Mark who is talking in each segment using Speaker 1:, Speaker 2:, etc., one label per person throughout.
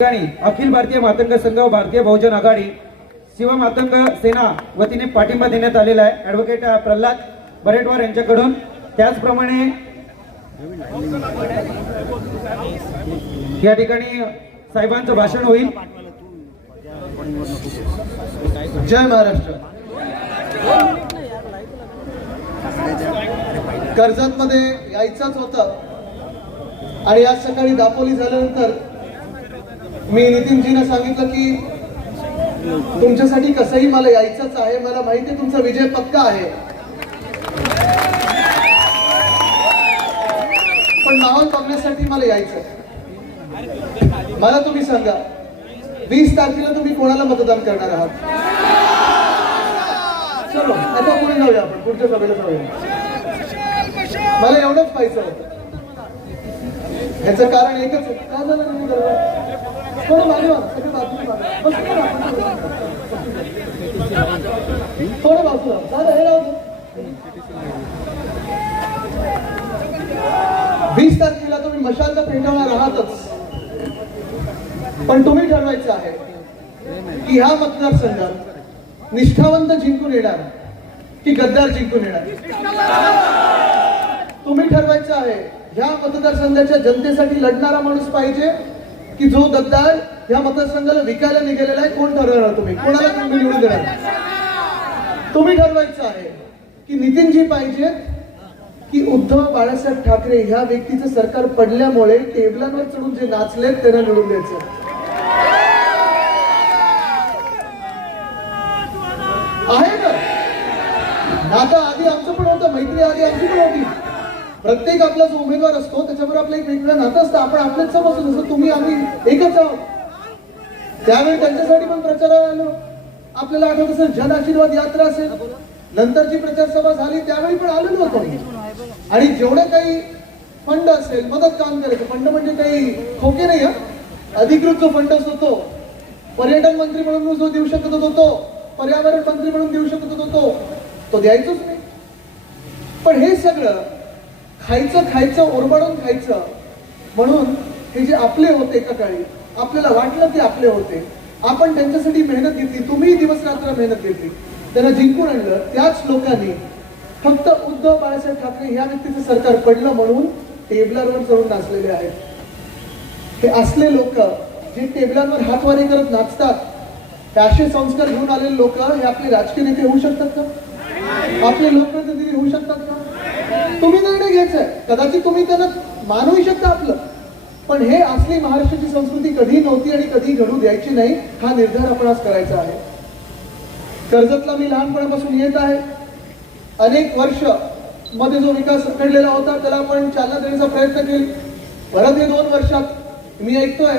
Speaker 1: ठिकाणी अखिल भारतीय मातंग संघ व भारतीय बहुजन आघाडी शिव मातंग सेना वतीने पाठिंबा देण्यात आलेला आहे. ऍडव्होकेट प्रल्हाद बरेटवार यांच्याकडून. त्याचप्रमाणे या ठिकाणी साहेबांचं भाषण होईल.
Speaker 2: जय महाराष्ट्र. कर्जत मध्ये यायचंच होतं. आणि आज सकाळी दापोली झाल्यानंतर मी नितीनजीनं सांगितलं की तुमच्यासाठी कसंही मला यायचंच आहे मला माहिती आहे तुमचा विजय पक्का आहे. पण माहोल बघण्यासाठी मला यायचं मला तुम्ही सांगा वीस तारखेला तुम्ही कोणाला मतदान करणार आहात? चलो आता पुढे जाऊया आपण पुढच्या सभेला जाऊया. मला एवढंच पाहिजे होतं. ह्याचं कारण एकच आहे. का झालं थोडं मागे बाजूला थोडं बाजूला दादा हे राहू वीस तारखेला तुम्ही मशांत पेटवणार आहातच पण तुम्ही ठरवायचं आहे की ह्या मतदारसंघात निष्ठावंत जिंकून येणार की गद्दार जिंकून येणार? तुम्ही ठरवायचं आहे ह्या मतदारसंघाच्या जनतेसाठी लढणारा माणूस पाहिजे की जो गद्दार ह्या मतदारसंघाला विकायला निघालेला आहे कोण ठरवणार तुम्ही? कोणाला तुम्ही निवडून देणार? तुम्ही ठरवायचं आहे की नितीनजी पाहिजे की उद्धव बाळासाहेब ठाकरे ह्या व्यक्तीचं सरकार पडल्यामुळे टेबलांवर चढून जे नाचलेत त्यांना निवडून द्यायचं आहे ना? नातं आधी आमचं पण होतं मैत्री आधी आमची पण होती. प्रत्येक आपला जो उमेदवार असतो त्याच्यावर आपलं एक वेगवेगळं नातं असतं. आपण आपलेच समजतो जसं तुम्ही आम्ही एकच आहोत. त्यावेळी त्यांच्यासाठी पण प्रचाराला आलो. आपल्याला आठवत असेल जन आशीर्वाद यात्रा असेल. नंतरची प्रचार सभा झाली त्यावेळी पण आलेलो होतो आणि जेवढे काही फंड असेल मदत काम करायचं फंड म्हणजे काही खोके नाही हा. अधिकृत जो फंड असतो तो. पर्यटन मंत्री म्हणून जो देऊ शकत होतो तो. पर्यावरण मंत्री म्हणून देऊ शकत होतो तो द्यायचोच नाही. पण हे सगळं खायचं खायचं ओरबाडून खायचं. म्हणून हे जे आपले होते एका काळी आपल्याला वाटलं ते आपले होते. आपण त्यांच्यासाठी मेहनत घेतली तुम्ही दिवस रात्र मेहनत घेतली. त्यांना जिंकून आणलं त्याच लोकांनी फक्त उद्धव बाळासाहेब ठाकरे ह्या व्यक्तीचं सरकार पडलं म्हणून टेबलावर चढून नाचलेले आहेत. हे असले लोक जे टेबलांवर हातवारे करत नाचतात हे असे संस्कार घेऊन आलेले लोक हे आपले राजकीय नेते होऊ शकतात का? आपले लोकप्रतिनिधी होऊ शकतात का? तुम्ही निर्णय घ्यायचा आहे. कदाचित तुम्ही त्यांना मानूही शकता आपलं. पण हे असली महाराष्ट्राची संस्कृती कधी नव्हती आणि कधी घडू द्यायची नाही हा निर्धार आपण आज करायचा आहे. कर्जतला मी लहानपणापासून येत आहे. अनेक वर्षमध्ये जो विकास घडलेला होता त्याला आपण चालना देण्याचा प्रयत्न केला. परत हे दोन वर्षात मी ऐकतोय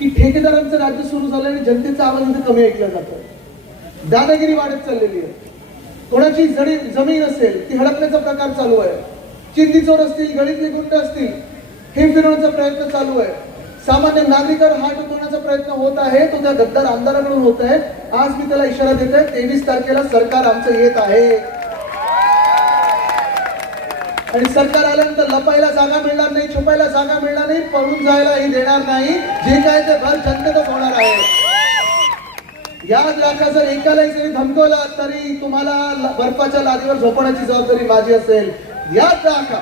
Speaker 2: की ठेकेदारांचं राज्य सुरू झालं आणि जनतेचा आवाज इथे कमी ऐकला जातो. दादागिरी वाढत चाललेली आहे. कोणाची जडी जमीन असेल ती हडपण्याचा प्रकार चालू आहे. चिंदी चोर असतील गणितले गुंड असतील हे फिरवण्याचा प्रयत्न चालू आहे. सामान्य नागरिकांवर हात उठवण्याचा प्रयत्न होत आहे तो त्या गद्दार आमदाराकडून होत आहे. आज मी त्याला इशारा देत आहे तेवीस तारखेला सरकार आमचं येत आहे. आणि सरकार आल्यानंतर लपायला जागा मिळणार नाही छुपायला जागा मिळणार नाही पळून जायलाही देणार नाही. जे काय ते भर जनतेतच होणार आहे. याद राखा जर एकालाही जरी धमकवला तरी तुम्हाला बर्फाच्या लादीवर झोपण्याची जबाबदारी माझी असेल. याद राखा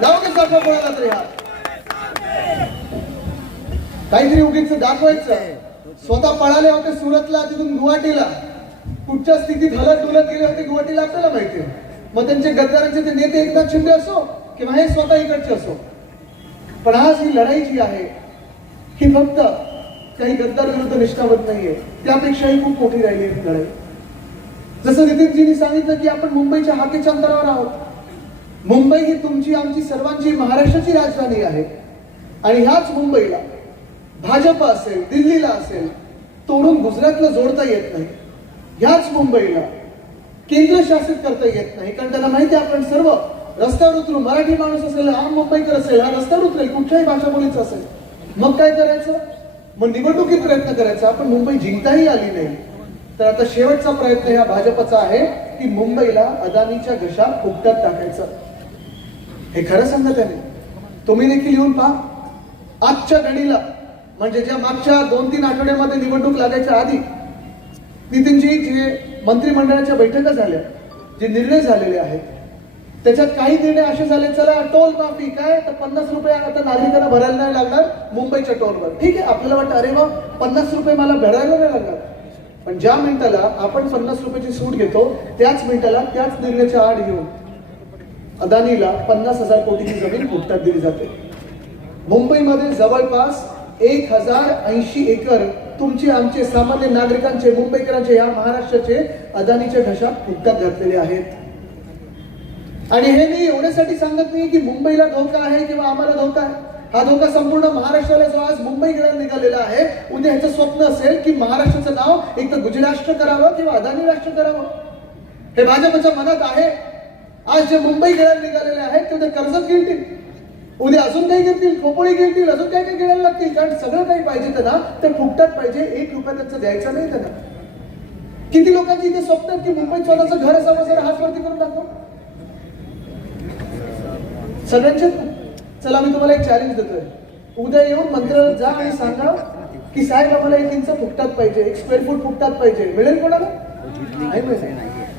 Speaker 2: जाऊ की सरकार कोणाला तरी हा. काहीतरी उगीच दाखवायचं. स्वतः पळाले होते सुरतला तिथून गुवाहाटीला. कुठच्या स्थितीत हलत डुलत गेले होते गुवाहाटीला आपल्याला माहिती मग त्यांचे गद्दारांचे ते नेते एकदा शिंदे असो किंवा हे स्वतः इकडचे असो. पण आज ही लढाई जी आहे ही फक्त काही गद्दार विरुद्ध निष्ठावत नाहीये. त्यापेक्षाही खूप मोठी राहिली आहे ही लढाई जसं नितीनजींनी सांगितलं की आपण मुंबईच्या हाकेच्या अंतरावर आहोत. मुंबई ही तुमची आमची सर्वांची महाराष्ट्राची राजधानी आहे. आणि ह्याच मुंबईला भाजप असेल दिल्लीला असेल तोडून गुजरातला जोडता येत नाही. ह्याच मुंबईला केंद्र शासित करता येत नाही. कारण त्यांना माहिती आहे आपण सर्व रस्त्यावर उतरू मराठी माणूस असेल आम मुंबईकर असेल हा रस्त्यावर उतरेल कुठच्याही भाषा बोलीचं असेल. मग काय करायचं? मग निवडणुकीत प्रयत्न करायचा पण मुंबई जिंकताही आली नाही. तर आता शेवटचा प्रयत्न ह्या भाजपचा आहे की मुंबईला अदानीच्या घशात फुकटात टाकायचं. हे खरं सांगत त्याने तुम्ही देखील येऊन पहा. आजच्या घडीला म्हणजे ज्या मागच्या दोन तीन आठवड्यामध्ये निवडणूक लागायच्या आधी नितीनजी जे मंत्रिमंडळाच्या बैठका झाल्या जे निर्णय झालेले आहेत त्याच्यात काही निर्णय असे झाले चला टोल माफी काय? तर पन्नास रुपये आता नागरिकांना भरायला नाही लागणार मुंबईच्या टोलवर. ठीक आहे आपल्याला वाटतं अरे वा पन्नास रुपये मला भरायला नाही लागणार. पण ज्या मिनिटाला आपण पन्नास रुपयाची सूट घेतो त्याच मिनिटाला त्याच निर्णयाच्या आड घेऊन अदानीला पन्नास हजार कोटीची जमीन फुटतात दिली जाते. मुंबईमध्ये जवळपास एक हजार ऐंशी एकर तुमचे आमचे सामान्य नागरिकांचे मुंबईकरांचे या महाराष्ट्राचे अदानीच्या घशात फुटतात घातलेले आहेत. आणि हे मी एवढ्यासाठी सांगत नाही की मुंबईला धोका आहे किंवा आम्हाला धोका आहे. हा धोका संपूर्ण महाराष्ट्राला जो आज मुंबईकडे निघालेला आहे उद्या ह्याचं स्वप्न असेल की महाराष्ट्राचं नाव एक तर गुजराष्ट्र करावं किंवा अदानी राष्ट्र करावं. हे भाजपच्या मनात आहे. आज जे मुंबईकडे निघालेले आहेत ते उद्या कर्जत गिळतील. उद्या अजून काही घेतील खोपोळी घेतील अजून काय काय घ्यायला लागतील कारण सगळं काही पाहिजे त्यांना ते फुकटात पाहिजे एक रुपया त्यांचं द्यायचं नाही त्यांना. किती लोकांची इथे स्वप्न की मुंबईत स्वतःचं घर असावं जरा हात वरती करून सगळ्यांचे चला मी तुम्हाला एक चॅलेंज देतोय. उद्या येऊन मंत्र जा आणि सांगा की साहेब आम्हाला एक इंच फुकटात पाहिजे एक स्क्वेअर फूट फुकटात पाहिजे. मिळेल कोणाला? नाही मिळेल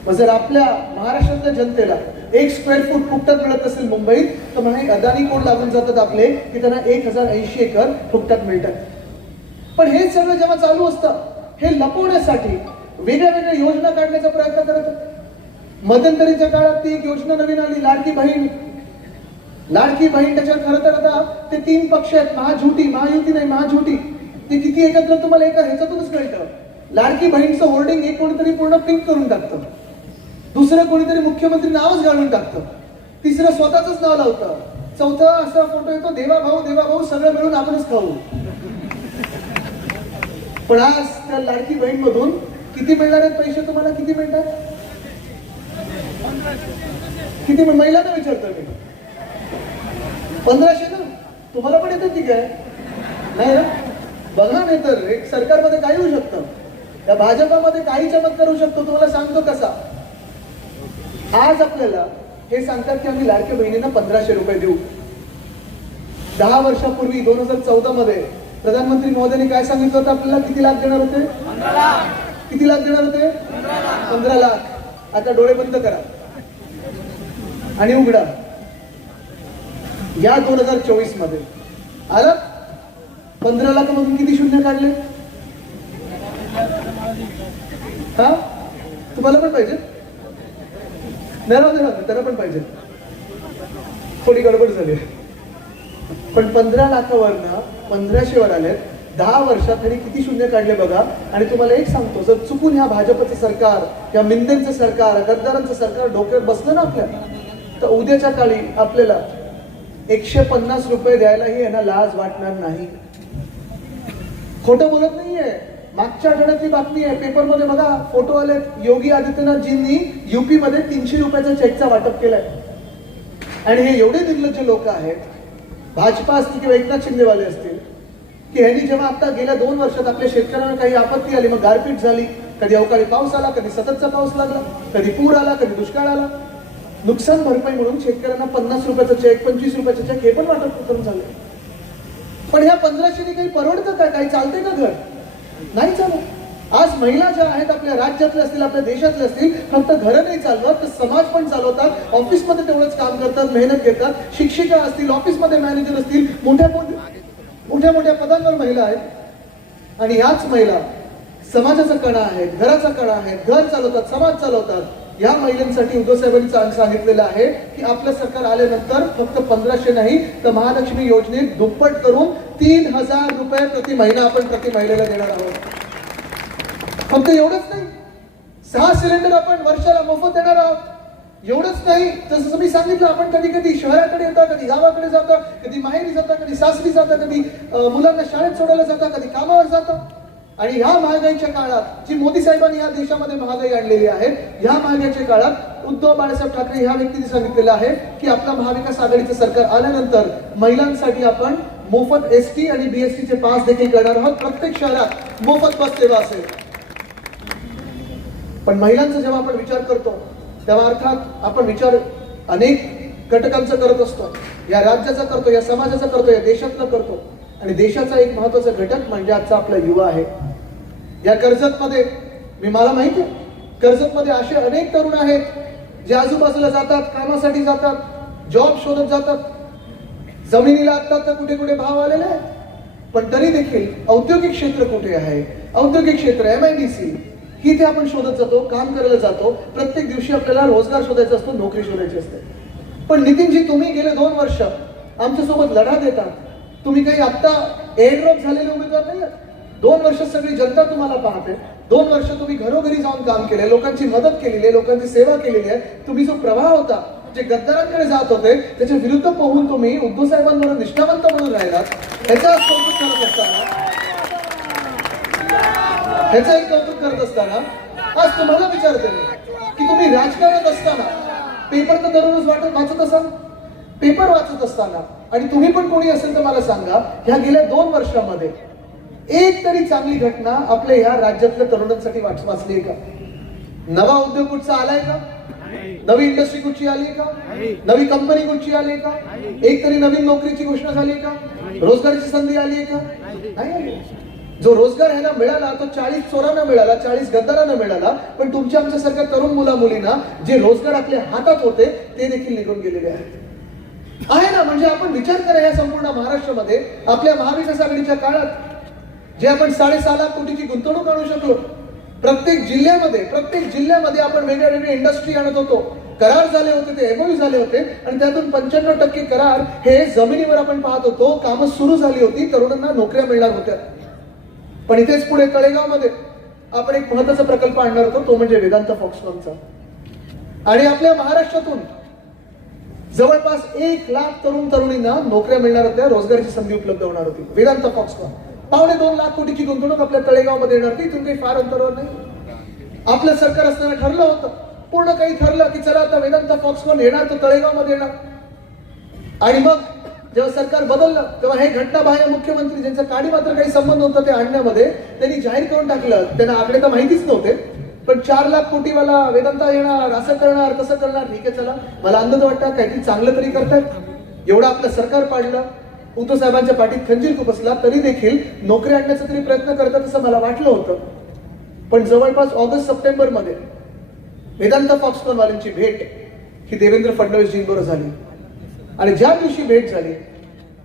Speaker 2: मग जर आपल्या महाराष्ट्रातल्या जनतेला एक स्क्वेअर फूट फुकटात मिळत असेल मुंबईत तर म्हणे अदानी कोण लागून जातात आपले की त्यांना एक हजार ऐंशी एकर फुकटात मिळतात. पण हे सगळं जेव्हा चालू असतं हे लपवण्यासाठी वेगळ्या वेगळ्या योजना काढण्याचा प्रयत्न करत मध्यंतरीच्या काळात ती एक योजना नवीन आली लाडकी बहीण. लाडकी बहीण त्याच्यावर खरं तर आता ते तीन पक्ष आहेत. महाझुटी महायुती नाही महाझुटी ते किती एकत्र तुम्हाला एका ह्याच्यातूनच कळतं लाडकी बहीणचं होर्डिंग एक कोणीतरी पूर्ण पिंक करून टाकतं. दुसरं कोणीतरी मुख्यमंत्री नावच घालून टाकतं. तिसरं स्वतःच नाव लावतं. चौथा असा फोटो येतो देवा भाऊ देवा भाऊ सगळं मिळून आपणच खाऊ. पण आज त्या लाडकी बहीण मधून किती मिळणार आहेत पैसे तुम्हाला? किती मिळतात? किती महिलांना विचारतो मी. पंधराशे ना? तुम्हाला पण येतात ठीक आहे. नाही ना? बघा नाही तर एक सरकारमध्ये काही होऊ शकतं. त्या भाजपामध्ये काही चमत्कार होऊ शकतो तुम्हाला सांगतो कसा. आज आपल्याला हे सांगतात की आम्ही लाडक्या बहिणींना पंधराशे रुपये देऊ. दहा वर्षापूर्वी दोन हजार चौदा मध्ये प्रधानमंत्री मोदींनी काय सांगितलं होतं आपल्याला? किती लाख देणार होते? किती लाख देणार होते? पंधरा लाख. आता डोळे बंद करा. आणि उघडा. या दोन हजार चोवीसमध्ये. आला पंधरा लाखामधून किती शून्य काढले? हा? तुम्हाला पण पाहिजे? नाही राहू दे, त्याला पण पाहिजे. थोडी गडबड झाली. पण पंधरा लाखावरनं पंधराशे वर आले दहा वर्षात त्यांनी किती शून्य काढले बघा. आणि तुम्हाला एक सांगतो जर चुकून ह्या भाजपचं सरकार या मिंदेंचं सरकार गद्दारांचं सरकार डोक्यात बसलं ना आपल्या तर उद्याच्या काळी आपल्याला एकशे पन्नास रुपये द्यायलाही यांना लाज वाटणार नाही. खोटं बोलत नाहीये. मागच्या आठवड्यातली बातमी आहे. पेपरमध्ये बघा फोटो आले योगी आदित्यनाथजींनी युपी मध्ये तीनशे रुपयाचा चेकचा वाटप केलाय. आणि हे एवढे निर्लज्ज लोक आहेत भाजपा असतील किंवा एकनाथ शिंदेवाले असतील की ह्यांनी जेव्हा आता गेल्या दोन वर्षात आपल्या शेतकऱ्यांना काही आपत्ती आली मग गारपीट झाली. कधी अवकाळी पाऊस आला कधी सततचा पाऊस लागला कधी पूर आला कधी दुष्काळ आला. नुकसान भरपाई म्हणून शेतकऱ्यांना पन्नास रुपयाचा चेक पंचवीस रुपयाचा चेक हे पण वाटप करून झाले पण ह्या पंधराशेने काही परवडतं का? काही चालतंय का घर? नाही चालत. आज महिला ज्या आहेत आपल्या राज्यातल्या असतील आपल्या देशातल्या असतील फक्त घरं नाही चालवत तर समाज पण चालवतात. ऑफिसमध्ये तेवढंच काम करतात मेहनत घेतात. शिक्षिका असतील ऑफिसमध्ये मॅनेजर असतील मोठ्या मोठ्या मोठ्या मोठ्या पदांवर महिला आहेत. आणि याच महिला समाजाचा कणा आहेत घराचा कणा आहेत घर चालवतात समाज चालवतात. या महिलांसाठी उद्धव साहेबांनी सांगितलेलं आहे की आपलं सरकार आल्यानंतर फक्त पंधराशे नाही तर महालक्ष्मी योजनेत दुप्पट करून तीन हजार रुपये प्रति महिना आपण प्रति महिलेला देणार आहोत. फक्त एवढंच नाही. सहा सिलेंडर आपण वर्षाला मोफत देणार आहोत. एवढंच नाही. जसं मी सांगितलं आपण कधी कधी शहराकडे येता कधी गावाकडे जाता कधी माहेरी जाता कधी सासरी जाता कधी मुलांना शाळेत सोडायला जाता कधी कामावर जाता. आणि ह्या महागाईच्या काळात जी मोदी साहेबांनी या देशामध्ये महागाई आणलेली आहे ह्या महागाईच्या काळात उद्धव बाळासाहेब ठाकरे ह्या व्यक्तीने सांगितलेलं आहे की आपला महाविकास आघाडीचं सरकार आल्यानंतर महिलांसाठी आपण मोफत एस टी आणि बीएसटी चे पास देखील करणार आहोत. प्रत्येक शहरात मोफत बस सेवा असेल. पण महिलांचा जेव्हा आपण विचार करतो तेव्हा अर्थात आपण विचार अनेक घटकांचा करत असतो. या राज्याचा करतो या समाजाचा करतो या देशातला करतो. आणि देशाचा एक महत्त्वाचा घटक म्हणजे आजचा आपला युवा आहे. या कर्जतमध्ये मी मला माहिती आहे कर्जतमध्ये असे अनेक तरुण आहेत जे आजूबाजूला जातात कामासाठी जातात जॉब शोधत जातात. जमिनीला आता तर कुठे कुठे भाव आलेले आहेत. पण तरी देखील औद्योगिक क्षेत्र कुठे आहे? औद्योगिक क्षेत्र एम आय डी सी ही ते आपण शोधत जातो काम करायला जातो प्रत्येक दिवशी आपल्याला रोजगार शोधायचा असतो नोकरी शोधायची असते. पण नितीनजी तुम्ही गेले दोन वर्ष आमच्यासोबत लढा देता तुम्ही काही आत्ता एअरड्रॉप झालेले उमेदवार नाही आहात. दोन वर्ष सगळी जनता तुम्हाला पाहते. दोन वर्ष तुम्ही घरोघरी जाऊन काम केले लोकांची मदत केलेली आहे लोकांची सेवा केलेली आहे. तुम्ही जो प्रवाह होता जे गद्दारांकडे जात होते त्याच्या विरुद्ध पाहून तुम्ही उद्धव साहेबांबरोबर निष्ठावंत म्हणून राहिलात. ह्याचा कौतुक करत असताना ह्याचं एक कौतुक करत असताना आज तुम्हाला विचारते मी की तुम्ही राजकारणात असताना पेपर तर दररोज वाटत वाचत असाल? पेपर वाचत असताना. आणि तुम्ही पण कोणी असेल तर मला सांगा ह्या गेल्या दोन वर्षामध्ये एक तरी चांगली घटना आपल्या ह्या राज्यातल्या तरुणांसाठी वाच वाचली आहे का? नवा उद्योग कुठचा आलाय का? नवी इंडस्ट्री कुठची आली का? नवी कंपनी कुठची आली आहे का? एक तरी नवीन नोकरीची घोषणा झाली का? रोजगाराची संधी आली आहे का? नाही आली. जो रोजगार ह्याला मिळाला तो चाळीस चोरांना मिळाला चाळीस गद्दारांना मिळाला पण तुमच्या आमच्यासारख्या तरुण मुला मुलींना जे रोजगार आपल्या हातात होते ते देखील निघून गेलेले आहेत. आहे ना? म्हणजे आपण विचार करा या संपूर्ण महाराष्ट्रामध्ये. आपल्या महाविकास आघाडीच्या काळात जे आपण साडेसहा लाख कोटीची गुंतवणूक आणू शकलो प्रत्येक जिल्ह्यामध्ये प्रत्येक जिल्ह्यामध्ये आपण वेगळ्या वेगळ्या इंडस्ट्री आणत होतो. करार झाले होते ते एमओयू झाले होते आणि त्यातून पंच्याण्णव टक्के करार हे जमिनीवर आपण पाहत होतो. कामं सुरू झाली होती तरुणांना नोकऱ्या मिळणार होत्या. पण इथेच पुढे तळेगावमध्ये आपण एक महत्त्वाचा प्रकल्प आणणार होतो तो म्हणजे वेदांत फॉक्सकॉनचा आणि आपल्या महाराष्ट्रातून जवळपास एक लाख तरुण तरुणींना नोकऱ्या मिळणार होत्या रोजगाराची संधी उपलब्ध होणार होती. वेदांत फॉक्सकॉन पावणे दोन लाख कोटीची गुंतवणूक आपल्या तळेगावमध्ये येणार नाही. इथून काही फार अंतरावर नाही. आपलं सरकार असताना ठरलं होतं. पूर्ण काही ठरलं की चला आता वेदांत फॉक्सकॉन येणार तर तळेगावमध्ये येणार. आणि मग जेव्हा सरकार बदललं तेव्हा हे घटनाबाह्य मुख्यमंत्री ज्यांचा काडी मात्र काही संबंध होता ते आणण्यामध्ये त्यांनी जाहीर करून टाकलं. त्यांना आकडे तर माहितीच नव्हते. पण चार लाख कोटीवाला वेदांता येणार असं करणार तसं करणार ठीक आहे चला. मला अंदाज वाटतं काहीतरी चांगलं तरी करतायत. एवढं आपलं सरकार पाडलं. उद्धव साहेबांच्या पाठीत खंजीर खूप बसला तरी देखील नोकरी आणण्याचा तरी प्रयत्न करतात असं मला वाटलं होतं. पण जवळपास ऑगस्ट सप्टेंबरमध्ये वेदांत फॉक्सकॉनवाल्यांची भेट ही देवेंद्र फडणवीसजींबरोबर झाली. आणि ज्या दिवशी भेट झाली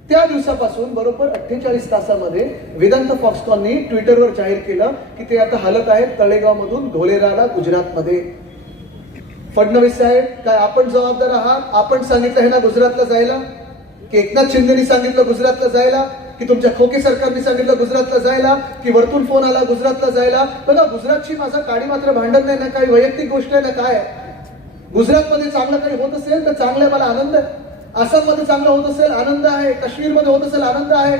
Speaker 2: त्या दिवसापासून बरोबर अठ्ठेचाळीस तासामध्ये वेदांत फॉक्सकॉननी ट्विटरवर जाहीर केलं की ते आता हलत आहेत तळेगावमधून धोलेराला गुजरातमध्ये. फडणवीस साहेब काय आपण जबाबदार आहात? आपण सांगितलं हे ना गुजरातला जायला? की एकनाथ शिंदेनी सांगितलं गुजरातला जायला की तुमच्या खोके सरकारने सांगितलं गुजरातला जायला की वरतून फोन आला गुजरातला जायला. बघा गुजरातची माझा काडी मात्र भांडण नाही ना काही वैयक्तिक गोष्ट आहे ना काय गुजरातमध्ये चांगलं काही होत असेल तर चांगलं आहे, मला आनंद आहे. आसाममध्ये चांगलं होत असेल आनंद आहे. काश्मीरमध्ये होत असेल आनंद आहे.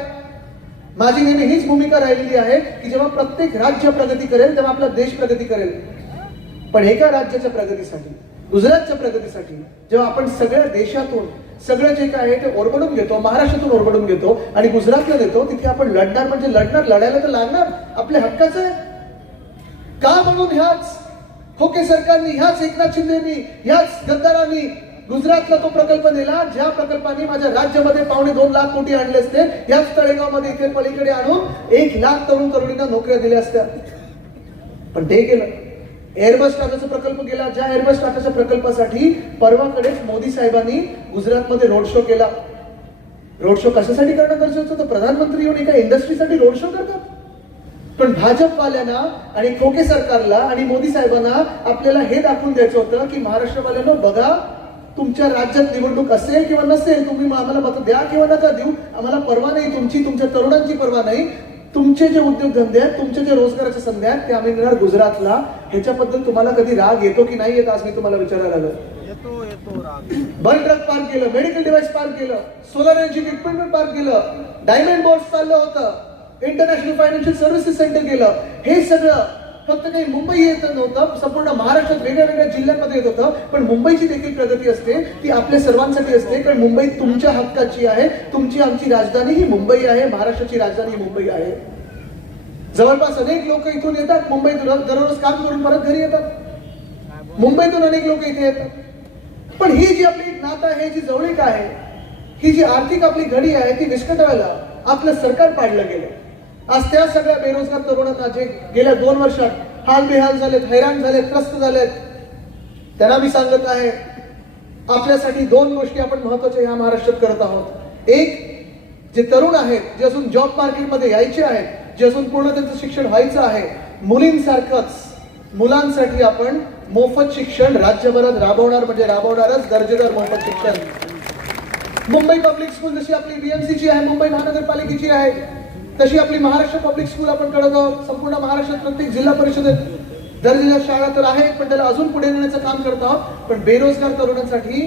Speaker 2: माझी नेहमी हीच भूमिका राहिलेली आहे की जेव्हा प्रत्येक राज्य प्रगती करेल तेव्हा आपला देश प्रगती करेल. पण एका राज्याच्या प्रगतीसाठी गुजरातच्या प्रगतीसाठी जेव्हा आपण सगळ्या देशातून सगळं जे काय आहे ते ओरबडून घेतो महाराष्ट्रातून ओरबडून घेतो आणि गुजरातला देतो. तिथे आपण लढणार म्हणजे लढणार लढायला तर लागणार. आपल्या हक्काचं आहे. का म्हणून ह्याच खोके सरकारने ह्याच एकनाथ शिंदेनी ह्याच गद्दारांनी गुजरातला तो प्रकल्प दिला ज्या प्रकल्पाने माझ्या राज्यामध्ये पावणे दोन लाख कोटी आणले असते याच तळेगावमध्ये इथे पलीकडे आणून एक लाख तरुण तरुणींना नोकऱ्या दिल्या असत्या. पण ते केलं एअरबस टाकाचा प्रकल्प केला. ज्या एअरबस टाकाच्या प्रकल्पासाठी परवाकडेच मोदी साहेबांनी गुजरातमध्ये रोड शो केला. रोड शो कशासाठी करणं गरजेचं होतं? प्रधानमंत्री येऊन एका इंडस्ट्रीसाठी रोड शो करतात. पण भाजपवाल्यांना आणि खोके सरकारला आणि मोदी साहेबांना आपल्याला हे दाखवून द्यायचं होतं की महाराष्ट्रवाल्यांना बघा तुमच्या राज्यात निवडणूक असेल किंवा नसेल तुम्ही आम्हाला मत द्या किंवा नका देऊ. आम्हाला परवा नाही तुमची तुमच्या तरुणांची परवा नाही. तुमचे जे उद्योगधंदे आहेत तुमचे जे रोजगाराच्या संधी आहेत ते आम्ही देणार गुजरातला. ह्याच्याबद्दल तुम्हाला कधी राग येतो की नाही येत आज मी तुम्हाला विचारायला आलो
Speaker 3: येतो येतो राग.
Speaker 2: बल ट्रक पार्क केलं मेडिकल डिव्हाइस पार्क केलं सोलर एनर्जी इक्विपमेंट पार्क केलं डायमंड बोर्ड चाललं होतं इंटरनॅशनल फायनान्शियल सर्व्हिसेस सेंटर केलं हे सगळं फक्त काही मुंबई येत नव्हतं संपूर्ण महाराष्ट्रात वेगळ्या वेगळ्या जिल्ह्यांमध्ये येत होतं. पण मुंबईची देखील प्रगती असते ती आपल्या सर्वांसाठी असते कारण मुंबई तुमच्या हक्काची आहे. तुमची आमची राजधानी ही मुंबई आहे महाराष्ट्राची राजधानी ही मुंबई आहे. जवळपास अनेक लोक इथून येतात मुंबईतून दररोज काम करून परत घरी येतात. मुंबईतून अनेक लोक इथे येतात. पण ही जी आपली नातं आहे जी जवळीक आहे ही जी आर्थिक आपली घडी आहे ती विस्कटायला आपलं सरकार पाडलं गेलं. आज त्या सगळ्या बेरोजगार तरुणांना जे गेल्या दोन वर्षात हाल बेहाल झालेत हैराण झालेत त्रस्त झालेत त्यांना मी सांगत आहे आपल्यासाठी दोन गोष्टी आपण महत्त्वाच्या ह्या महाराष्ट्रात करत आहोत. एक जे तरुण आहेत जे अजून जॉब मार्केटमध्ये यायचे आहेत जे अजून पूर्ण त्यांचं शिक्षण व्हायचं आहे मुलींसारखंच मुलांसाठी आपण मोफत शिक्षण राज्यभरात राबवणार म्हणजे राबवणारच दर्जेदार मोफत शिक्षण. मुंबई पब्लिक स्कूल जशी आपली बीएमसी ची आहे मुंबई महानगरपालिकेची आहे तशी आपली महाराष्ट्र पब्लिक स्कूल आपण करत आहोत संपूर्ण महाराष्ट्रात प्रत्येक जिल्हा परिषदेत दर्जेदार शाळा तर आहे पण त्याला अजून पुढे नेण्याचं काम करत आहोत. पण बेरोजगार तरुणांसाठी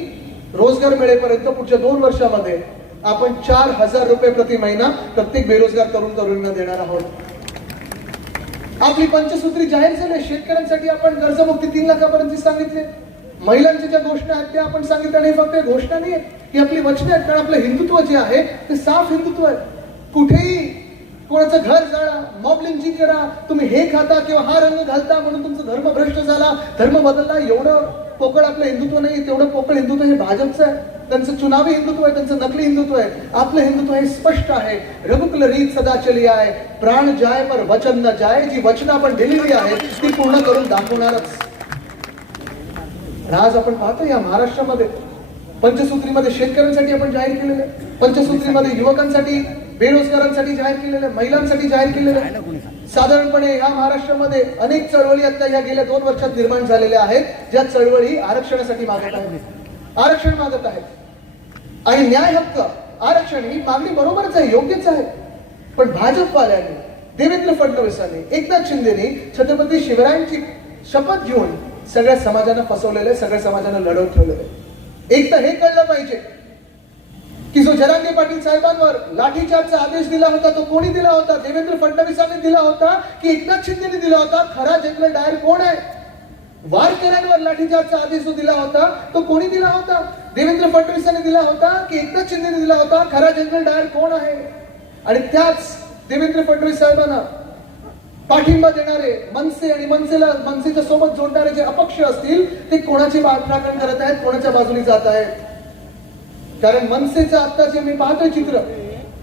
Speaker 2: रोजगार मिळेपर्यंत पुढच्या दोन वर्षामध्ये आपण चार हजार रुपये प्रति महिना प्रत्येक बेरोजगार तरुण तरुणींना देणार आहोत. आपली पंचसूत्री जाहीर झाली. शेतकऱ्यांसाठी आपण कर्जमुक्ती तीन लाखापर्यंत सांगितले. महिलांच्या ज्या घोषणा आहेत त्या आपण सांगितल्या नाही. फक्त घोषणा नाही ही आपली वचने आहेत कारण आपलं हिंदुत्व जे आहे ते साफ हिंदुत्व आहे. कुठेही कोणाचं घर जाळा मॉब लिंचिंग करा तुम्ही हे खाता किंवा हा रंग घालता म्हणून तुमचा धर्म भ्रष्ट झाला धर्म बदलला एवढं पोकळ आपलं हिंदुत्व नाही तेवढं पोकळ हिंदुत्व हे भाजपचं आहे. त्यांचं चुनावी हिंदुत्व आहे त्यांचं नकली हिंदुत्व आहे. आपलं हिंदुत्व हे स्पष्ट आहे. रघुकुल रीत सदा चली आहे. प्राण जाय पर वचन न जाय जी वचन आपण दिलेली आहे ती पूर्ण करून दाखवणारच. आज आपण पाहतो या महाराष्ट्रामध्ये. पंचसूत्रीमध्ये शेतकऱ्यांसाठी आपण जाहीर केलेलं आहे. पंचसूत्रीमध्ये युवकांसाठी बेरोजगारांसाठी जाहीर केलेलं आहे महिलांसाठी जाहीर केलेलं आहे साधारणपणे या महाराष्ट्रामध्ये अनेक चळवळी आता या गेल्या दोन वर्षात निर्माण झालेल्या आहेत. ज्या चळवळी आरक्षणासाठी मागत आहेत. आरक्षण मागत आहेत. आणि न्याय हक्क आरक्षण ही मागणी बरोबरच आहे योग्यच आहे. पण भाजपवाल्यांनी देवेंद्र फडणवीसांनी एकनाथ शिंदेनी छत्रपती शिवरायांची शपथ घेऊन सगळ्या समाजानं फसवलेलं आहे सगळ्या समाजानं लढवत ठेवलेलं आहे. एक तर हे कळलं पाहिजे. की जो जरांगे पाटील साहेबांवर लाठीचार्जचा आदेश दिला होता तो कोणी दिला होता? देवेंद्र फडणवीसांनी दिला होता की एकनाथ शिंदेने दिला होता? खरा जनरल डायर कोण आहे? वारकऱ्यांवर लाठीचार्जचा आदेश जो दिला होता तो कोणी दिला होता? देवेंद्र फडणवीसांनी दिला होता की एकनाथ शिंदेने दिला होता? खरा जनरल डायर कोण आहे? आणि त्याच देवेंद्र फडणवीस साहेबांना पाठिंबा देणारे मनसे आणि मनसेला मनसेच्या सोबत जोडणारे जे अपक्ष असतील ते कोणाचे प्राकरण करत आहेत कोणाच्या बाजूने जात आहेत? कारण मनसेचं आता जे मी पाहतोय चित्र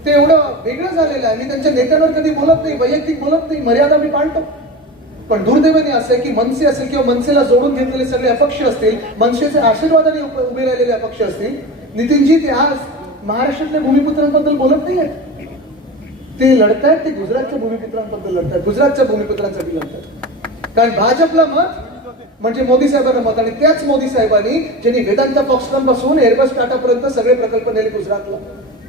Speaker 2: ते एवढं वेगळं झालेलं आहे. मी त्यांच्या नेत्यांवर कधी बोलत नाही वैयक्तिक बोलत नाही मर्यादा मी पाळतो. पण दुर्दैवाने असं आहे की मनसे असेल किंवा मनसेला जोडून घेतलेले सगळे अपक्ष असतील मनसेचे आशीर्वादाने उभे राहिलेले अपक्ष असतील नितीनजी ते आज महाराष्ट्रातल्या भूमिपुत्रांबद्दल बोलत नाही आहेत. ते लढतायत ते गुजरातच्या भूमिपुत्रांबद्दल लढतात गुजरातच्या भूमिपुत्रांसाठी लढतात कारण भाजपला मत म्हणजे मोदी साहेबांना मत. आणि त्याच मोदी साहेबांनी ज्यांनी वेदांत फॉक्सकॉनपासून एअरबस टाटापर्यंत सगळे प्रकल्प नेले गुजरातला.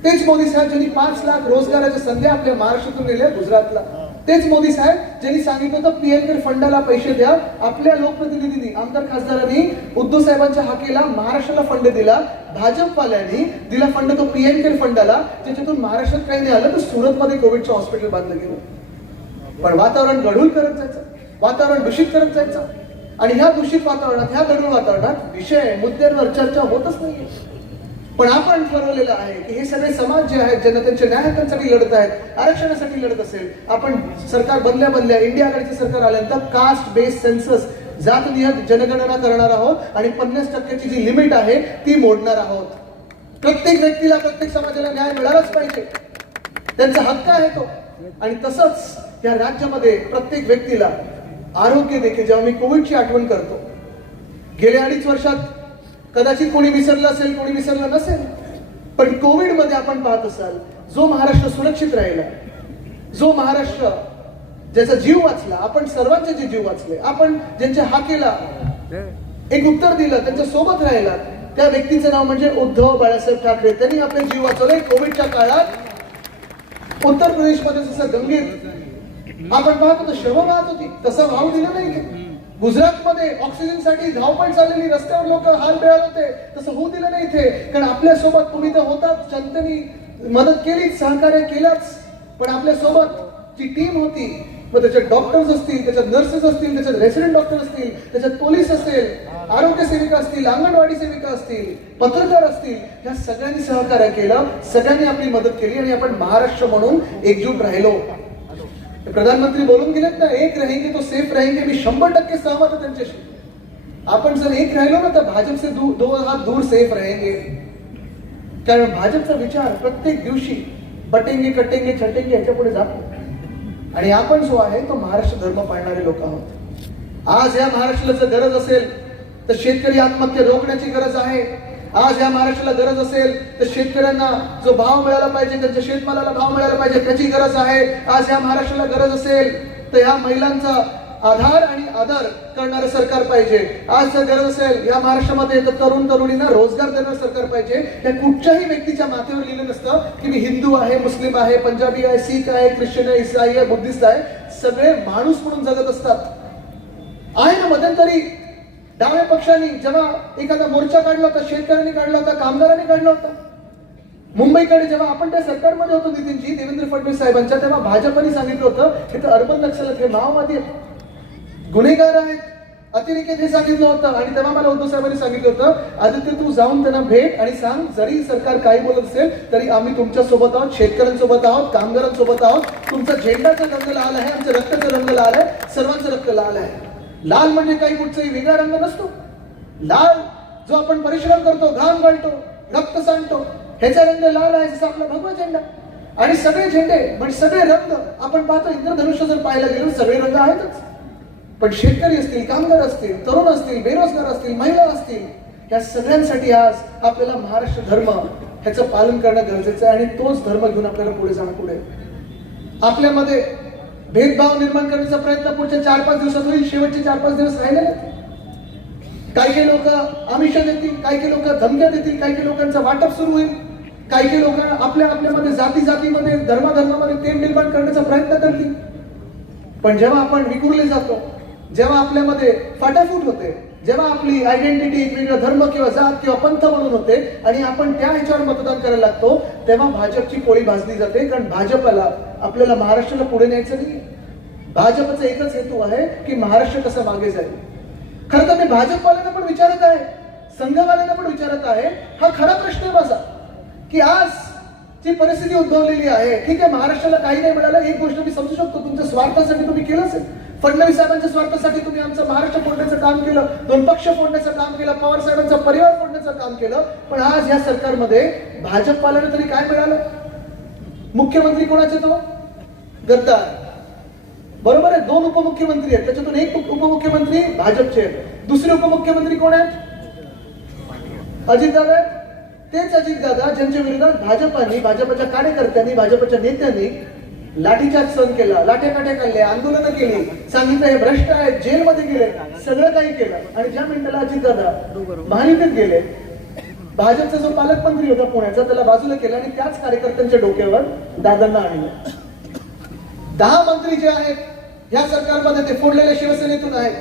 Speaker 2: तेच मोदी साहेब ज्यांनी पाच लाख रोजगाराच्या संध्या आपल्या महाराष्ट्रातून नेल्या गुजरातला. तेच मोदी साहेब ज्यांनी सांगितलं होतं पीएम केअर फंडाला पैसे द्या आपल्या लोकप्रतिनिधींनी आमदार खासदारांनी उद्धव साहेबांच्या हाकेला महाराष्ट्राला फंड दिला भाजपवाल्यांनी दिला फंड तो पीएम केअर फंडाला ज्याच्यातून महाराष्ट्रात काही नाही आलं तर सुरतमध्ये कोविडचं हॉस्पिटल बांधलं गेलं. पण वातावरण गढूळ करत जायचं. वातावरण दूषित करत जायचं. आणि ह्या दूषित वातावरणात ह्या गढूळ वातावरणात विषय मुद्द्यांवर चर्चा होतच नाहीये. पण आपण ठरवलेलं आहे की हे सगळे समाज जे आहेत ज्यांना त्यांच्या न्यायकांसाठी लढत आहेत आरक्षणासाठी लढत असेल आपण सरकार बनल्या बनल्या इंडिया आघाडीचं सरकार आल्यानंतर कास्ट बेस्ड सेन्सस जातनिहाय जनगणना करणार आहोत आणि पन्नास टक्क्याची जी लिमिट आहे ती मोडणार आहोत. प्रत्येक व्यक्तीला प्रत्येक समाजाला न्याय मिळालाच पाहिजे. त्यांचा हक्क आहे तो. आणि तसंच या राज्यामध्ये प्रत्येक व्यक्तीला आरोग्य देखील जेव्हा मी कोविडची आठवण करतो गेल्या अडीच वर्षात कदाचित कोणी विसरलं असेल कोणी विसरलं नसेल पण कोविडमध्ये आपण पाहत असाल जो महाराष्ट्र सुरक्षित राहिला जो महाराष्ट्र ज्याचा जीव वाचला आपण सर्वांचे जे जीव वाचले आपण ज्यांच्या हाकेला एक उत्तर दिलं त्यांच्यासोबत राहिला त्या व्यक्तीचं नाव म्हणजे उद्धव बाळासाहेब ठाकरे. त्यांनी आपले जीव वाचवले कोविडच्या काळात. उत्तर प्रदेशमध्ये जसं गंगेत आपण पाहत होतो शव वाहत होती. तसं वाहू दिलं नाही गुजरातमध्ये ऑक्सिजनसाठी धावपळ चाललेली रस्त्यावर लोक हाल मिळाले होते. तसं होऊ दिलं नाही इथे. कारण आपल्यासोबत तुम्ही तर होतात. जनतेने मदत केलीच सहकार्य केलंच. पण आपल्यासोबत जी टीम होती मग त्याच्यात डॉक्टर्स असतील त्याच्यात नर्सेस असतील त्याच्यात रेसिडेंट डॉक्टर असतील त्याच्यात पोलीस असेल आरोग्य सेविका असतील अंगणवाडी सेविका असतील पत्रकार असतील या सगळ्यांनी सहकार्य केलं. सगळ्यांनी आपली मदत केली आणि आपण महाराष्ट्र म्हणून एकजूट राहिलो. प्रधानमंत्री बोलून गेलेत ना एक रहेंगे तो सेफ रहेंगे मी शंभर टक्के सहमत आहे त्यांच्याशी. आपण जर एक राहिलो ना तर भाजपचे दू, दूर दो हात दूर सेफ रहेंगे. कारण भाजपचा विचार प्रत्येक दिवशी बटेंगे कटेंगे छटेंगे ह्याच्या पुढे जातो. आणि आपण जो आहे तो महाराष्ट्र धर्म पाळणारे लोक आहोत. आज या महाराष्ट्राला जर गरज असेल तर शेतकरी आत्महत्या रोखण्याची गरज आहे. आज या महाराष्ट्राला गरज असेल तर शेतकऱ्यांना जो भाव मिळाला पाहिजे त्यांच्या शेतमालाला भाव मिळाला पाहिजे त्याची गरज आहे. आज या महाराष्ट्राला गरज असेल तर ह्या महिलांचा आधार आणि आदर करणारं सरकार पाहिजे. आज जर गरज असेल या महाराष्ट्रामध्ये तर तरुण तरुणींना रोजगार देणारं सरकार पाहिजे. या कुठच्याही व्यक्तीच्या माथ्यावर लिहिलं नसतं की मी हिंदू आहे मुस्लिम आहे पंजाबी आहे सिख आहे ख्रिश्चन आहे इसाई आहे बुद्धिस्ट आहे. सगळे माणूस म्हणून जगत असतात. आहे ना मध्यंतरी डाव्या पक्षांनी जेव्हा एखादा मोर्चा काढला होता शेतकऱ्यांनी काढला होता कामगारांनी काढला होता मुंबईकडे जेव्हा आपण त्या सरकारमध्ये होतो नितीनजी देवेंद्र फडणवीस साहेबांच्या तेव्हा भाजपने सांगितलं होतं की तर अर्बन नक्षल हे माओवादी आहेत. गुन्हेगार आहेत अतिरिक्त हे सांगितलं होतं आणि तेव्हा मला उद्धव साहेबांनी सांगितलं होतं आदित्य तू जाऊन त्यांना भेट आणि सांग जरी सरकार काही बोलत असेल तरी आम्ही तुमच्यासोबत आहोत शेतकऱ्यांसोबत आहोत कामगारांसोबत आहोत. तुमचा झेंडाचा रंग लाल आहे आमचं रक्ताचा रंग लाल आहे सर्वांचं रक्त लाल आहे. लाल म्हणजे काही कुठचाही वेगळा रंग नसतो. लाल जो आपण परिश्रम करतो घाम घालतो रक्त सांडतो ह्याचा रंग लाल आहे जसा आपला भगवा झेंडा. आणि सगळे झेंडे म्हणजे सगळे रंग आपण पाहतो इंद्रधनुष्य जर पाहायला गेलो सगळे रंग आहेतच. पण शेतकरी असतील कामगार असतील तरुण असतील बेरोजगार असतील महिला असतील या सगळ्यांसाठी आज आपल्याला महाराष्ट्र धर्म ह्याचं पालन करणं गरजेचं आहे आणि तोच धर्म घेऊन आपल्याला पुढे जाणं पुढे आपल्यामध्ये भेदभाव निर्माण करण्याचा प्रयत्न पुढच्या चार पाच दिवसात होईल शेवटचे चार पाच दिवस राहिले आहेत. काही काही लोक आमिष देतील काही काही लोक धमक्या देतील काही काही लोकांचं वाटप सुरू होईल काही काही लोक आपल्या आपल्यामध्ये जाती जातीमध्ये धर्माधर्मामध्ये तेम निर्माण करण्याचा प्रयत्न करतील पण जेव्हा आपण विखुरले जातो जेव्हा आपल्यामध्ये फाटाफूट होते जेव्हा आपली आयडेंटिटी एक वेगळा धर्म किंवा जात किंवा पंथ म्हणून होते आणि आपण त्या ह्याच्यावर मतदान करायला लागतो तेव्हा भाजपची पोळी भाजली जाते. कारण भाजपला आपल्याला महाराष्ट्राला पुढे न्यायचं नाही भाजपचा एकच हेतू आहे की महाराष्ट्र कसं मागे जाईल. खरं तर मी भाजपवाल्यांना पण विचारत आहे. संघवाल्यांना पण विचारत आहे. हा खरा प्रश्न आहे माझा. की आज जी परिस्थिती उद्भवलेली आहे ठीक आहे महाराष्ट्राला काही नाही मिळालं एक गोष्ट मी समजू शकतो तुमच्या स्वार्थासाठी तुम्ही केलं असेल फडणवीस साहेबांच्या स्वार्थासाठी तुम्ही आमचं महाराष्ट्र फोडण्याचं काम केलं दोन पक्ष फोडण्याचं काम केलं पवार साहेबांचा परिवार फोडण्याचं काम केलं पण आज या सरकारमध्ये भाजपवाल्यांना तरी काय मिळालं? मुख्यमंत्री कोणाचे तो? गद्दार. बरोबर आहे दोन उपमुख्यमंत्री आहेत त्याच्यातून एक उप- उपमुख्यमंत्री भाजपचे आहेत. दुसरे उपमुख्यमंत्री कोण आहेत? अजितदादा दादा तेच अजितदादा ज्यांच्या विरोधात भाजपाने भाजपच्या कार्यकर्त्यांनी भाजपच्या नेत्यांनी लाठीचार्ज सहन केला लाट्याकाट्या काढल्या आंदोलनं केली सांगितलं हे भ्रष्ट आहेत जेलमध्ये गेले सगळं काही केलं. आणि ज्या मिनिटाला अजितदादा महानिकेत गेले भाजपचा जो पालकमंत्री होता पुण्याचा त्याला बाजूला केला आणि त्याच कार्यकर्त्यांच्या डोक्यावर दादांना आणलं. दहा मंत्री जे आहेत या सरकारमध्ये ते फोडलेल्या शिवसेनेतून आहेत.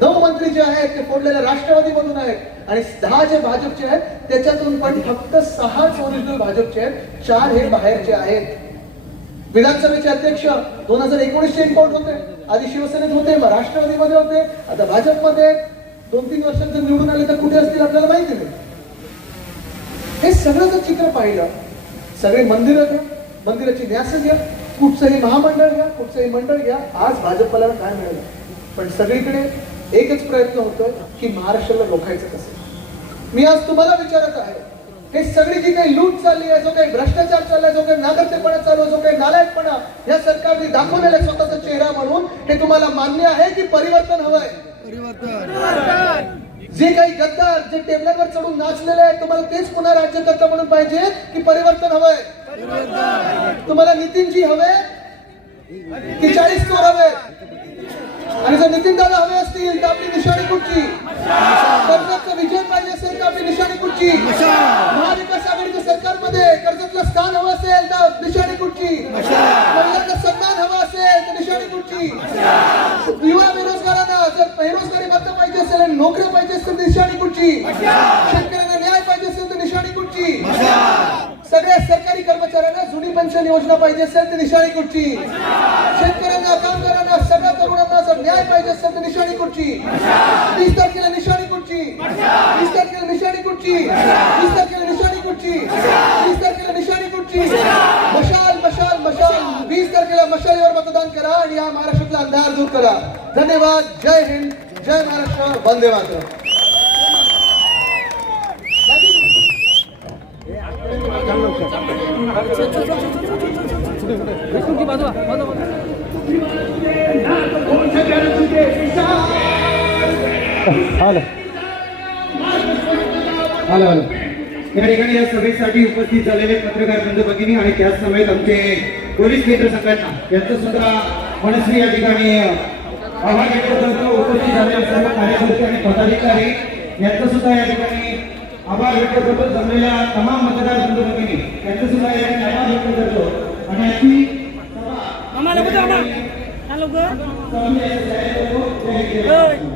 Speaker 2: नऊ मंत्री जे आहेत ते फोडलेल्या राष्ट्रवादीमधून आहेत. आणि दहा जे भाजपचे आहेत त्याच्यातून पण फक्त सहाच ओरिजिनल भाजपचे आहेत चार हे बाहेरचे आहेत. विधानसभेचे अध्यक्ष दोन हजार एकोणीसचे इम्पॉर्ट होते आधी शिवसेनेत होते मग राष्ट्रवादीमध्ये होते आता भाजपमध्ये दोन तीन वर्षांत निवडून आले तर कुठे असतील आपल्याला माहिती नाही. हे सगळं जर चित्र पाहिलं सगळे मंदिरं घ्या मंदिराची न्यास घ्या कुठचंही महामंडळ घ्या कुठचंही मंडळ घ्या आज भाजपला काय मिळालं? पण सगळीकडे एकच प्रयत्न होतोय की महाराष्ट्राला रोखायचं कसं? मी आज तुम्हाला विचारत आहे हे सगळी जी काही लूट चालली आहे जो काही भ्रष्टाचार चाललाय जो काही नागरिकपणा चालू जो काही नालायकपणा या सरकारने दाखवलेला स्वतःचा चेहरा म्हणून हे तुम्हाला मान्य आहे की परिवर्तन हवंय? जे काही गद्दार जे टेबलावर चढून नाचलेले आहेत तुम्हाला तेच पुन्हा राज्यकर्ता म्हणून पाहिजे की परिवर्तन हवंय? तुम्हाला नितीनजी हवे की चाळीस चोर हवे? आणि जर नितीन दादा हवे असतील तर आपली निशाणी कुठची? कर्जतचा विजय पाहिजे असेल तर आपली निशाणी कुठची? महाविकास आघाडीच्या सरकारमध्ये कर्जतला स्थान हवं असेल तर निशाणी कुठची? महिलांना सन्मान हवा असेल तर निशाणी कुठची? युवा बेरोजगारांना जर बेरोजगारी भत्ता पाहिजे असेल आणि नोकऱ्या पाहिजे असेल तर निशाणी कुठची? शेतकऱ्यांना न्याय पाहिजे असेल तर निशाणी कुठची? सगळ्या सरकारी कर्मचाऱ्यांना जुनी पेन्शन योजना पाहिजे असेल तर निशाणी कुठची? शेतकऱ्यांना कामगारांना न्याय पाहिजे असेल तर निशाणी कुठची वीस तारखेला निशाणी कुठची वीस तारखेला निशाणी कुठची वीस तारखेला निशाणी कुठची वीस तारखेला निशाणी कुठची मशाल मशाल मशाल वीस तारखेला मशालीवर मतदान करा आणि या महाराष्ट्रातला अंधार दूर करा धन्यवाद जय हिंद जय महाराष्ट्र वंदे मातरम
Speaker 3: चल, चल,
Speaker 1: आलं. आलं आलं. या ठिकाणी या सभेसाठी उपस्थित झालेले पत्रकार बंधू भगिनी आणि त्याच समेत आमचे पोलीस केंद्र संघटना यांचं सुद्धा मनस्वी या ठिकाणी आव्हान व्यक्त करतो. उपस्थित झालेले सर्व कार्यकर्ते आणि पदाधिकारी यांचं सुद्धा या ठिकाणी आभार व्यक्त करतो. जमलेल्या तमाम मतदार बंधू भगिनी यांचं सुद्धा या ठिकाणी आभार व्यक्त करतो. आणि आजची
Speaker 3: चपला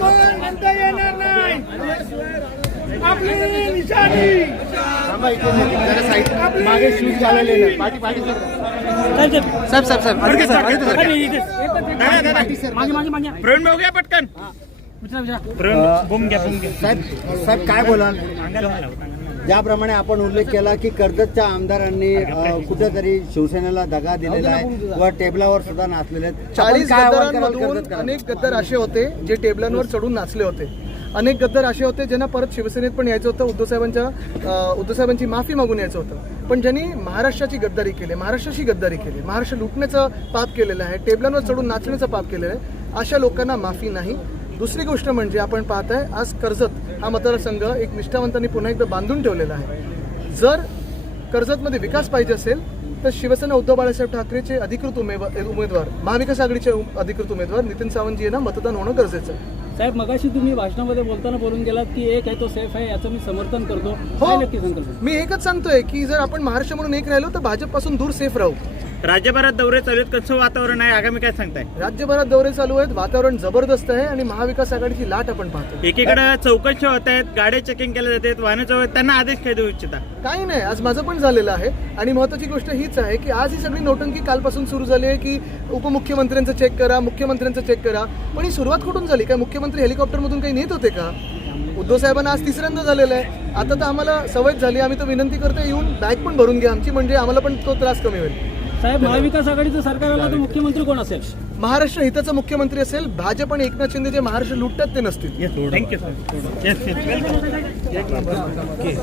Speaker 3: कोण म्हणता येणार नाही। आपली निशाणी मागे शूज़ घालवलेलं पाठी पाठी
Speaker 4: साहेब साहेब साहेब अडके सर अडके सर
Speaker 5: प्रवीण भाऊ घ्या पटकन प्रवीण बुम घ्या बुम घ्या
Speaker 4: साहेब साहेब काय बोलाल ज्याप्रमाणे आपण उल्लेख केला की कर्जतच्या आमदारांनी कुठेतरी शिवसेनेला दगा दिलेला आहे व टेबलावर सुद्धा नाचलेले आहेत.
Speaker 2: चाळीस गद्दारांमधून? अनेक गद्दार असे होते जे टेबलांवर चढून नाचले होते. अनेक गद्दार असे होते ज्यांना परत शिवसेनेत पण यायचं होतं उद्धव साहेबांच्या अं, उद्धव साहेबांची माफी मागून यायचं होतं. पण ज्यांनी महाराष्ट्राची गद्दारी केली महाराष्ट्राची गद्दारी केली महाराष्ट्र लुटण्याचं पाप केलेलं आहे टेबलांवर चढून नाचण्याचं पाप केलेलं आहे अशा लोकांना माफी नाही. दुसरी गोष्ट म्हणजे आपण पाहत आहे आज कर्जत हा मतदारसंघ एक निष्ठावंतांनी पुन्हा एकदा बांधून ठेवलेला आहे. जर कर्जतमध्ये विकास पाहिजे असेल तर शिवसेना उद्धव बाळासाहेब ठाकरेचे अधिकृत उमेदवार उमेदवार महाविकास आघाडीचे अधिकृत उमेदवार नितीन सावंतजी यांना मतदान होणं गरजेचं आहे.
Speaker 6: साहेब मगाशी तुम्ही भाषणामध्ये बोलताना बोलून गेलात की एक आहे तो सेफ आहे याचं मी समर्थन करतो. संकल्प?
Speaker 2: मी एकच सांगतोय की जर आपण महाराष्ट्र म्हणून एक राहिलो तर भाजपपासून दूर सेफ राहू.
Speaker 5: राज्यभरात दौरे चालू आहेत. कसं वातावरण आहे? आगामी काय सांगताय?
Speaker 2: राज्यभरात दौरे चालू आहेत. वातावरण जबरदस्त आहे आणि महाविकास आघाडीची लाट आपण पाहतो.
Speaker 5: एकीकडे चौकशी होत आहेत. गाड्या चेकिंग केल्या जातात वाहनं चौक त्यांना आदेश काय देऊ इच्छिता?
Speaker 2: काही नाही. आज माझं पण झालेलं आहे. आणि महत्वाची गोष्ट हीच आहे की आज ही सगळी नोटंकी कालपासून सुरू झाली आहे की उपमुख्यमंत्र्यांचं चेक करा मुख्यमंत्र्यांचं चेक करा. पण ही सुरुवात कुठून झाली? काय मुख्यमंत्री हेलिकॉप्टरमधून काही नेत होते का? उद्धव साहेबांना आज तिसऱ्यांदा झालेलं आहे. आता तर आम्हाला सवय झाली. आम्ही तर विनंती करतो येऊन बॅग पण भरून घ्या. आमची म्हणजे आम्हाला पण तो त्रास कमी होईल.
Speaker 6: साहेब महाविकास आघाडीचं सरकार आलं तर मुख्यमंत्री कोण असेल?
Speaker 2: महाराष्ट्र हिताचा मुख्यमंत्री असेल भाजप आणि एकनाथ शिंदे जे महाराष्ट्र लुटतात ते नसतील.
Speaker 5: थँक्यू